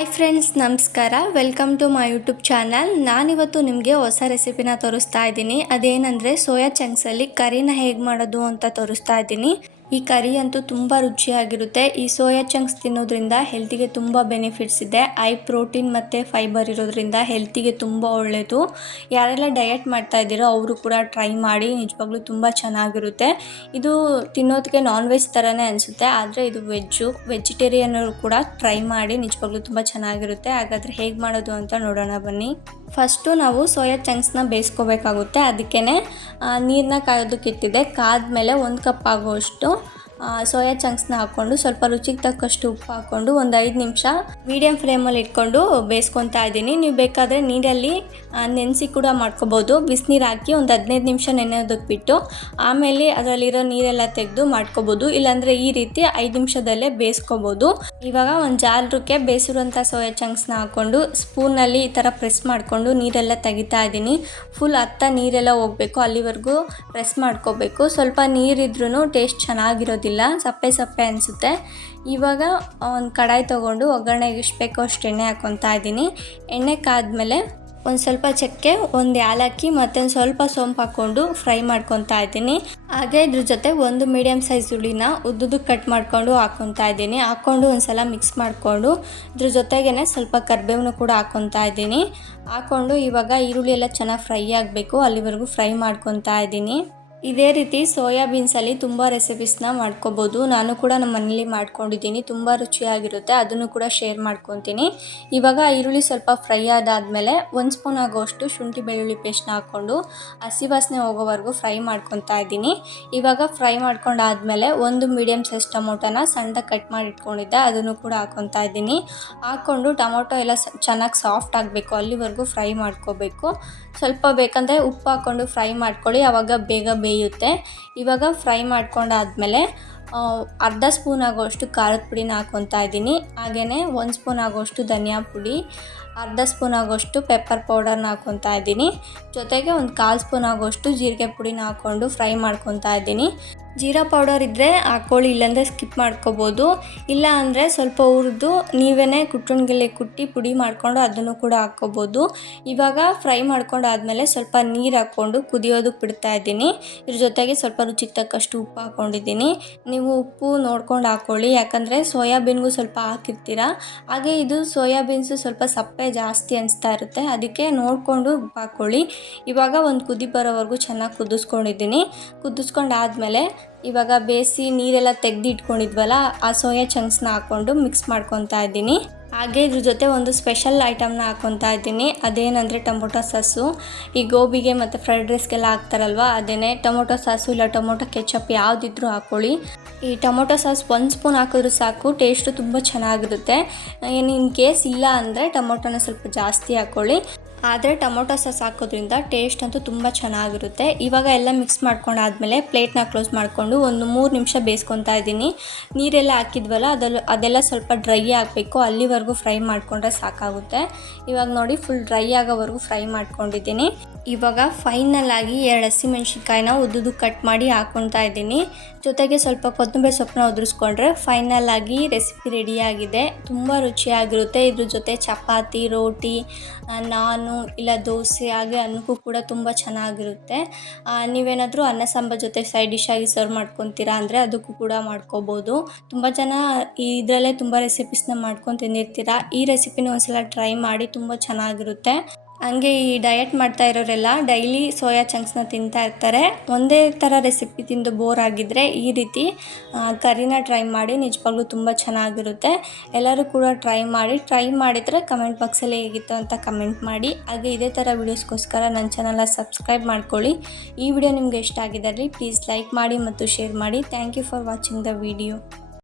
Hi friends, ನಮಸ್ಕಾರ. Welcome to my YouTube channel. ನಾನಿವತ್ತು ನಿಮಗೆ ಹೊಸ ರೆಸಿಪಿನ ತೋರಿಸ್ತಾ ಇದ್ದೀನಿ. ಅದೇನೆಂದರೆ ಸೋಯಾ ಚಂಕ್ಸಲ್ಲಿ ಕರಿನ ಹೇಗೆ ಮಾಡೋದು ಅಂತ ತೋರಿಸ್ತಾ ಇದ್ದೀನಿ. ಈ ಕರಿ ಅಂತೂ ತುಂಬ ರುಚಿಯಾಗಿರುತ್ತೆ. ಈ ಸೋಯಾ ಚಂಕ್ಸ್ ತಿನ್ನೋದ್ರಿಂದ ಹೆಲ್ತಿಗೆ ತುಂಬ ಬೆನಿಫಿಟ್ಸ್ ಇದೆ. ಐ ಪ್ರೋಟೀನ್ ಮತ್ತು ಫೈಬರ್ ಇರೋದ್ರಿಂದ ಹೆಲ್ತಿಗೆ ತುಂಬ ಒಳ್ಳೆಯದು ಯಾರೆಲ್ಲ ಡಯಟ್ ಮಾಡ್ತಾ ಇದ್ದೀರೋ ಅವರು ಕೂಡ ಟ್ರೈ ಮಾಡಿ, ನಿಜವಾಗ್ಲೂ ತುಂಬ ಚೆನ್ನಾಗಿರುತ್ತೆ. ಇದು ತಿನ್ನೋದಕ್ಕೆ ನಾನ್ ವೆಜ್ ಥರನೇ ಅನಿಸುತ್ತೆ, ಆದರೆ ಇದು ವೆಜ್ಜು ವೆಜಿಟೇರಿಯನ್ನರು ಕೂಡ ಟ್ರೈ ಮಾಡಿ, ನಿಜವಾಗ್ಲೂ ತುಂಬ ಚೆನ್ನಾಗಿರುತ್ತೆ. ಹಾಗಾದರೆ ಹೇಗೆ ಮಾಡೋದು ಅಂತ ನೋಡೋಣ ಬನ್ನಿ. ಫಸ್ಟು ನಾವು ಸೋಯಾ ಚಂಕ್ಸ್ನ ಬೇಯಿಸ್ಕೋಬೇಕಾಗುತ್ತೆ. ಅದಕ್ಕೇ ನೀರನ್ನ ಕಾಯೋದಕ್ಕೆ ಕಾದ ಮೇಲೆ ಒಂದು ಕಪ್ ಆಗುವಷ್ಟು ಆ, ಸೋಯಾ ಚಂಕ್ಸ್ನ ಹಾಕ್ಕೊಂಡು ಸ್ವಲ್ಪ ರುಚಿಗೆ ತಕ್ಕಷ್ಟು ಉಪ್ಪು ಹಾಕ್ಕೊಂಡು ಒಂದು ಐದು ನಿಮಿಷ ಮೀಡಿಯಮ್ ಫ್ಲೇಮಲ್ಲಿ ಇಟ್ಕೊಂಡು ಬೇಯಿಸ್ಕೊತಾ ಇದ್ದೀನಿ. ನೀವು ಬೇಕಾದರೆ ನೀರಲ್ಲಿ ನೆನೆಸಿ ಕೂಡ ಮಾಡ್ಕೋಬೋದು. ಬಿಸಿನೀರು ಹಾಕಿ ಒಂದು ಹದಿನೈದು ನಿಮಿಷ ನೆನೆಯೋದಕ್ಕೆ ಬಿಟ್ಟು ಆಮೇಲೆ ಅದರಲ್ಲಿರೋ ನೀರೆಲ್ಲ ತೆಗೆದು ಮಾಡ್ಕೋಬೋದು. ಇಲ್ಲಾಂದರೆ ಈ ರೀತಿ ಐದು ನಿಮಿಷದಲ್ಲೇ ಬೇಯಿಸ್ಕೋಬೋದು. ಇವಾಗ ಒಂದು ಜಾಲಕ್ಕೆ ಬೇಯಿಸಿರುವಂಥ ಸೋಯಾ ಚಂಕ್ಸ್ನ ಹಾಕ್ಕೊಂಡು ಸ್ಪೂನಲ್ಲಿ ಈ ಥರ ಪ್ರೆಸ್ ಮಾಡಿಕೊಂಡು ನೀರೆಲ್ಲ ತೆಗಿತಾ ಇದ್ದೀನಿ. ಫುಲ್ ಹತ್ತ ನೀರೆಲ್ಲ ಹೋಗಬೇಕು. ಅಲ್ಲಿವರೆಗೂ ಪ್ರೆಸ್ ಮಾಡ್ಕೋಬೇಕು. ಸ್ವಲ್ಪ ನೀರಿದ್ರೂ ಟೇಸ್ಟ್ ಚೆನ್ನಾಗಿರೋದಿಲ್ಲ. ಸಪ್ಪೆ ಸಪ್ಪೆ ಅನಿಸುತ್ತೆ. ಇವಾಗ ಒಂದು ಕಡಾಯಿ ತೊಗೊಂಡು ಒಗ್ಗರಣೆಗೆ ಎಷ್ಟು ಬೇಕೋ ಅಷ್ಟು ಎಣ್ಣೆ ಹಾಕ್ಕೊತಾ ಇದ್ದೀನಿ. ಎಣ್ಣೆ ಕಾದ್ಮೇಲೆ ಒಂದು ಸ್ವಲ್ಪ ಚಕ್ಕೆ, ಒಂದು ಏಲಕ್ಕಿ ಮತ್ತು ಸ್ವಲ್ಪ ಸೋಂಪು ಹಾಕ್ಕೊಂಡು ಫ್ರೈ ಮಾಡ್ಕೊತಾ ಇದ್ದೀನಿ. ಹಾಗೆ ಇದ್ರ ಜೊತೆ ಒಂದು ಮೀಡಿಯಮ್ ಸೈಜ್ ಹುಳಿನ ಉದ್ದುದ್ದು ಕಟ್ ಮಾಡ್ಕೊಂಡು ಹಾಕ್ಕೊತಾ ಇದ್ದೀನಿ. ಹಾಕ್ಕೊಂಡು ಒಂದು ಸಲ ಮಿಕ್ಸ್ ಮಾಡಿಕೊಂಡು ಇದ್ರ ಜೊತೆಗೇ ಸ್ವಲ್ಪ ಕರ್ಬೇವನ್ನು ಕೂಡ ಹಾಕ್ಕೊತಾ ಇದ್ದೀನಿ. ಹಾಕ್ಕೊಂಡು ಇವಾಗ ಈರುಳ್ಳಿ ಎಲ್ಲ ಚೆನ್ನಾಗಿ ಫ್ರೈ ಆಗಬೇಕು, ಅಲ್ಲಿವರೆಗೂ ಫ್ರೈ ಮಾಡ್ಕೊತಾ ಇದ್ದೀನಿ. ಇದೇ ರೀತಿ ಸೋಯಾಬೀನ್ಸಲ್ಲಿ ತುಂಬ ರೆಸಿಪೀಸ್ನ ಮಾಡ್ಕೋಬೋದು. ನಾನು ಕೂಡ ನಮ್ಮ ಮನೇಲಿ ಮಾಡ್ಕೊಂಡಿದ್ದೀನಿ. ತುಂಬ ರುಚಿಯಾಗಿರುತ್ತೆ. ಅದನ್ನು ಕೂಡ ಶೇರ್ ಮಾಡ್ಕೊತೀನಿ. ಇವಾಗ ಈರುಳ್ಳಿ ಸ್ವಲ್ಪ ಫ್ರೈ ಆದಾದಮೇಲೆ ಒಂದು ಸ್ಪೂನ್ ಆಗೋಷ್ಟು ಶುಂಠಿ ಬೆಳ್ಳುಳ್ಳಿ ಪೇಸ್ಟ್ನ ಹಾಕ್ಕೊಂಡು ಹಸಿ ವಾಸನೆ ಹೋಗೋವರೆಗೂ ಫ್ರೈ ಮಾಡ್ಕೊತಾ ಇದ್ದೀನಿ. ಇವಾಗ ಫ್ರೈ ಮಾಡ್ಕೊಂಡಾದ್ಮೇಲೆ ಒಂದು ಮೀಡಿಯಮ್ ಸೈಜ್ ಟೊಮೊಟೊನ ಸಣ್ಣ ಕಟ್ ಮಾಡಿ ಇಟ್ಕೊಂಡಿದ್ದೆ ಅದನ್ನು ಕೂಡ ಹಾಕ್ಕೊತಾ ಇದ್ದೀನಿ. ಹಾಕ್ಕೊಂಡು ಟೊಮೊಟೊ ಎಲ್ಲ ಚೆನ್ನಾಗಿ ಸಾಫ್ಟ್ ಆಗಬೇಕು. ಅಲ್ಲಿವರೆಗೂ ಫ್ರೈ ಮಾಡ್ಕೋಬೇಕು. ಸ್ವಲ್ಪ ಬೇಕಂದರೆ ಉಪ್ಪು ಹಾಕ್ಕೊಂಡು ಫ್ರೈ ಮಾಡ್ಕೊಳ್ಳಿ. ಆವಾಗ ಬೇಗ ಬೇಯುತ್ತೆ ಇವಾಗ ಫ್ರೈ ಮಾಡ್ಕೊಂಡಾದಮೇಲೆ ಅರ್ಧ ಸ್ಪೂನ್ ಆಗೋಷ್ಟು ಖಾರದ ಪುಡಿನ ಹಾಕ್ಕೊತಾ ಇದ್ದೀನಿ. ಹಾಗೆಯೇ ಒಂದು ಸ್ಪೂನ್ ಆಗೋಷ್ಟು ಧನಿಯಾ ಪುಡಿ, ಅರ್ಧ ಸ್ಪೂನ್ ಆಗೋಷ್ಟು ಪೆಪ್ಪರ್ ಪೌಡರ್ನ ಹಾಕ್ಕೊತಾ ಇದ್ದೀನಿ. ಜೊತೆಗೆ ಒಂದು ಕಾಲು ಸ್ಪೂನ್ ಆಗೋಷ್ಟು ಜೀರಿಗೆ ಪುಡಿನ ಹಾಕ್ಕೊಂಡು ಫ್ರೈ ಮಾಡ್ಕೊತಾ ಇದ್ದೀನಿ. ಜೀರಾ ಪೌಡರ್ ಇದ್ದರೆ ಹಾಕ್ಕೊಳ್ಳಿ ಇಲ್ಲಾಂದರೆ ಸ್ಕಿಪ್ ಮಾಡ್ಕೋಬೋದು. ಇಲ್ಲ ಅಂದರೆ ಸ್ವಲ್ಪ ಹುರಿದು ನೀವೇ ಕುಟ್ಟಣಿಗೆಲೆ ಕುಟ್ಟಿ ಪುಡಿ ಮಾಡಿಕೊಂಡು ಅದನ್ನು ಕೂಡ ಹಾಕ್ಕೋಬೋದು. ಇವಾಗ ಫ್ರೈ ಮಾಡ್ಕೊಂಡಾದ್ಮೇಲೆ ಸ್ವಲ್ಪ ನೀರು ಹಾಕ್ಕೊಂಡು ಕುದಿಯೋದಕ್ಕೆ ಬಿಡ್ತಾ ಇದ್ದೀನಿ. ಇದ್ರ ಜೊತೆಗೆ ಸ್ವಲ್ಪ ರುಚಿಗೆ ತಕ್ಕಷ್ಟು ಉಪ್ಪು ಹಾಕ್ಕೊಂಡಿದ್ದೀನಿ ನೀವು ಉಪ್ಪು ನೋಡ್ಕೊಂಡು ಹಾಕ್ಕೊಳ್ಳಿ ಯಾಕಂದರೆ ಸೋಯಾಬೀನ್ಗೂ ಸ್ವಲ್ಪ ಹಾಕಿರ್ತೀರ? ಹಾಗೆ ಇದು ಸೋಯಾಬೀನ್ಸು ಸ್ವಲ್ಪ ಸಪ್ಪೆ ಜಾಸ್ತಿ ಅನಿಸ್ತಾ ಇರುತ್ತೆ. ಅದಕ್ಕೆ ನೋಡಿಕೊಂಡು ಉಪ್ಪು ಹಾಕ್ಕೊಳ್ಳಿ ಇವಾಗ ಒಂದು ಕುದಿ ಬರೋವರೆಗೂ ಚೆನ್ನಾಗಿ ಕುದಿಸ್ಕೊಂಡಿದ್ದೀನಿ. ಕುದಿಸ್ಕೊಂಡಾದಮೇಲೆ ಇವಾಗ ಬೇಯಿಸಿ ನೀರೆಲ್ಲ ತೆಗೆದಿಟ್ಕೊಂಡಿದ್ವಲ್ಲ, ಆ ಸೋಯಾ ಚಂಕ್ಸ್ನ ಹಾಕ್ಕೊಂಡು ಮಿಕ್ಸ್ ಮಾಡ್ಕೊತಾ ಇದ್ದೀನಿ. ಹಾಗೆ ಇದ್ರ ಜೊತೆ ಒಂದು ಸ್ಪೆಷಲ್ ಐಟಮ್ನ ಹಾಕ್ಕೊತಾ ಇದ್ದೀನಿ. ಅದೇನಂದರೆ ಟೊಮೊಟೊ ಸಾಸು. ಈ ಗೋಬಿಗೆ ಮತ್ತು ಫ್ರೈಡ್ ರೈಸ್ಗೆಲ್ಲ ಹಾಕ್ತಾರಲ್ವ ಅದೇನೇ ಟೊಮೊಟೊ ಸಾಸು ಇಲ್ಲ ಟೊಮೊಟೊ ಕೆಚಪ್ ಯಾವುದಿದ್ರೂ ಹಾಕ್ಕೊಳ್ಳಿ ಈ ಟೊಮೊಟೊ ಸಾಸ್ ಒಂದು ಸ್ಪೂನ್ ಹಾಕಿದ್ರು ಸಾಕು ಟೇಸ್ಟು ತುಂಬ ಚೆನ್ನಾಗಿರುತ್ತೆ. ಏನು ಇನ್ ಕೇಸ್ ಇಲ್ಲ ಅಂದರೆ ಟೊಮೊಟೊನ ಸ್ವಲ್ಪ ಜಾಸ್ತಿ ಹಾಕ್ಕೊಳ್ಳಿ ಆದರೆ ಟೊಮೊಟೊ ಸಾಸ್ ಹಾಕೋದ್ರಿಂದ ಟೇಸ್ಟ್ ಅಂತೂ ತುಂಬ ಚೆನ್ನಾಗಿರುತ್ತೆ. ಇವಾಗ ಎಲ್ಲ ಮಿಕ್ಸ್ ಮಾಡ್ಕೊಂಡಾದ್ಮೇಲೆ ಪ್ಲೇಟ್ನ ಕ್ಲೋಸ್ ಮಾಡಿಕೊಂಡು ಒಂದು ಮೂರು ನಿಮಿಷ ಬೇಯಿಸ್ಕೊತಾ ಇದ್ದೀನಿ. ನೀರೆಲ್ಲ ಹಾಕಿದ್ವಲ್ಲ ಅದಲ್ಲ ಅದೆಲ್ಲ ಸ್ವಲ್ಪ ಡ್ರೈ ಆಗಬೇಕು. ಅಲ್ಲಿವರೆಗೂ ಫ್ರೈ ಮಾಡಿಕೊಂಡ್ರೆ ಸಾಕಾಗುತ್ತೆ. ಇವಾಗ ನೋಡಿ ಫುಲ್ ಡ್ರೈ ಆಗೋವರೆಗೂ ಫ್ರೈ ಮಾಡ್ಕೊಂಡಿದ್ದೀನಿ. ಇವಾಗ ಫೈನಲ್ ಆಗಿ ಎರಡು ಹಸಿಮೆಣ್ಸಿನ್ಕಾಯಿನ ಉದ್ದುದು ಕಟ್ ಮಾಡಿ ಹಾಕ್ಕೊತಾ ಇದ್ದೀನಿ. ಜೊತೆಗೆ ಸ್ವಲ್ಪ ಕೊತ್ತಂಬರಿ ಸೊಪ್ಪನ್ನ ಉದುರಿಸ್ಕೊಂಡ್ರೆ ಫೈನಲ್ ಆಗಿ ರೆಸಿಪಿ ರೆಡಿಯಾಗಿದೆ ತುಂಬ ರುಚಿಯಾಗಿರುತ್ತೆ. ಇದ್ರ ಜೊತೆ ಚಪಾತಿ ರೋಟಿ ಆ, ಇಲ್ಲ ದೋಸೆ, ಹಾಗೆ ಅನ್ನಕ್ಕೂ ಕೂಡ ತುಂಬ ಚೆನ್ನಾಗಿರುತ್ತೆ. ನೀವೇನಾದರೂ ಅನ್ನ ಸಾಂಬಾರ್ ಜೊತೆ ಸೈಡ್ ಡಿಶ್ ಆಗಿ ಸರ್ವ್ ಮಾಡ್ಕೊತೀರಾ ಅಂದರೆ ಅದಕ್ಕೂ ಕೂಡ ಮಾಡ್ಕೋಬೋದು. ತುಂಬ ಜನ ಇದರಲ್ಲೇ ತುಂಬ ರೆಸಿಪೀಸ್ನ ಮಾಡ್ಕೊಂಡು ತಿಂದಿರ್ತೀರಾ? ಈ ರೆಸಿಪಿನ ಒಂದ್ಸಲ ಟ್ರೈ ಮಾಡಿ ತುಂಬ ಚೆನ್ನಾಗಿರುತ್ತೆ. ಹಂಗೆ ಈ ಡಯಟ್ ಮಾಡ್ತಾ ಇರೋರೆಲ್ಲ ಡೈಲಿ ಸೋಯಾ ಚಂಕ್ಸ್ನ ತಿಂತಾ ಇರ್ತಾರೆ. ಒಂದೇ ಥರ ರೆಸಿಪಿ ತಿಂದು ಬೋರ್ ಆಗಿದ್ದರೆ ಈ ರೀತಿ ಕರಿನ ಟ್ರೈ ಮಾಡಿ ನಿಜವಾಗ್ಲೂ ತುಂಬ ಚೆನ್ನಾಗಿರುತ್ತೆ. ಎಲ್ಲರೂ ಕೂಡ ಟ್ರೈ ಮಾಡಿ ಟ್ರೈ ಮಾಡಿದರೆ ಕಮೆಂಟ್ ಬಾಕ್ಸಲ್ಲಿ ಹೇಗಿತ್ತು ಅಂತ ಕಮೆಂಟ್ ಮಾಡಿ. ಹಾಗೆ ಇದೇ ಥರ ವೀಡಿಯೋಸ್ಗೋಸ್ಕರ ನನ್ನ ಚಾನಲ್ನ ಸಬ್ಸ್ಕ್ರೈಬ್ ಮಾಡ್ಕೊಳ್ಳಿ. ಈ ವಿಡಿಯೋ ನಿಮಗೆ ಇಷ್ಟ ಆಗಿದ್ದಲ್ಲಿ ಪ್ಲೀಸ್ ಲೈಕ್ ಮಾಡಿ ಮತ್ತು ಶೇರ್ ಮಾಡಿ. Thank you for watching the video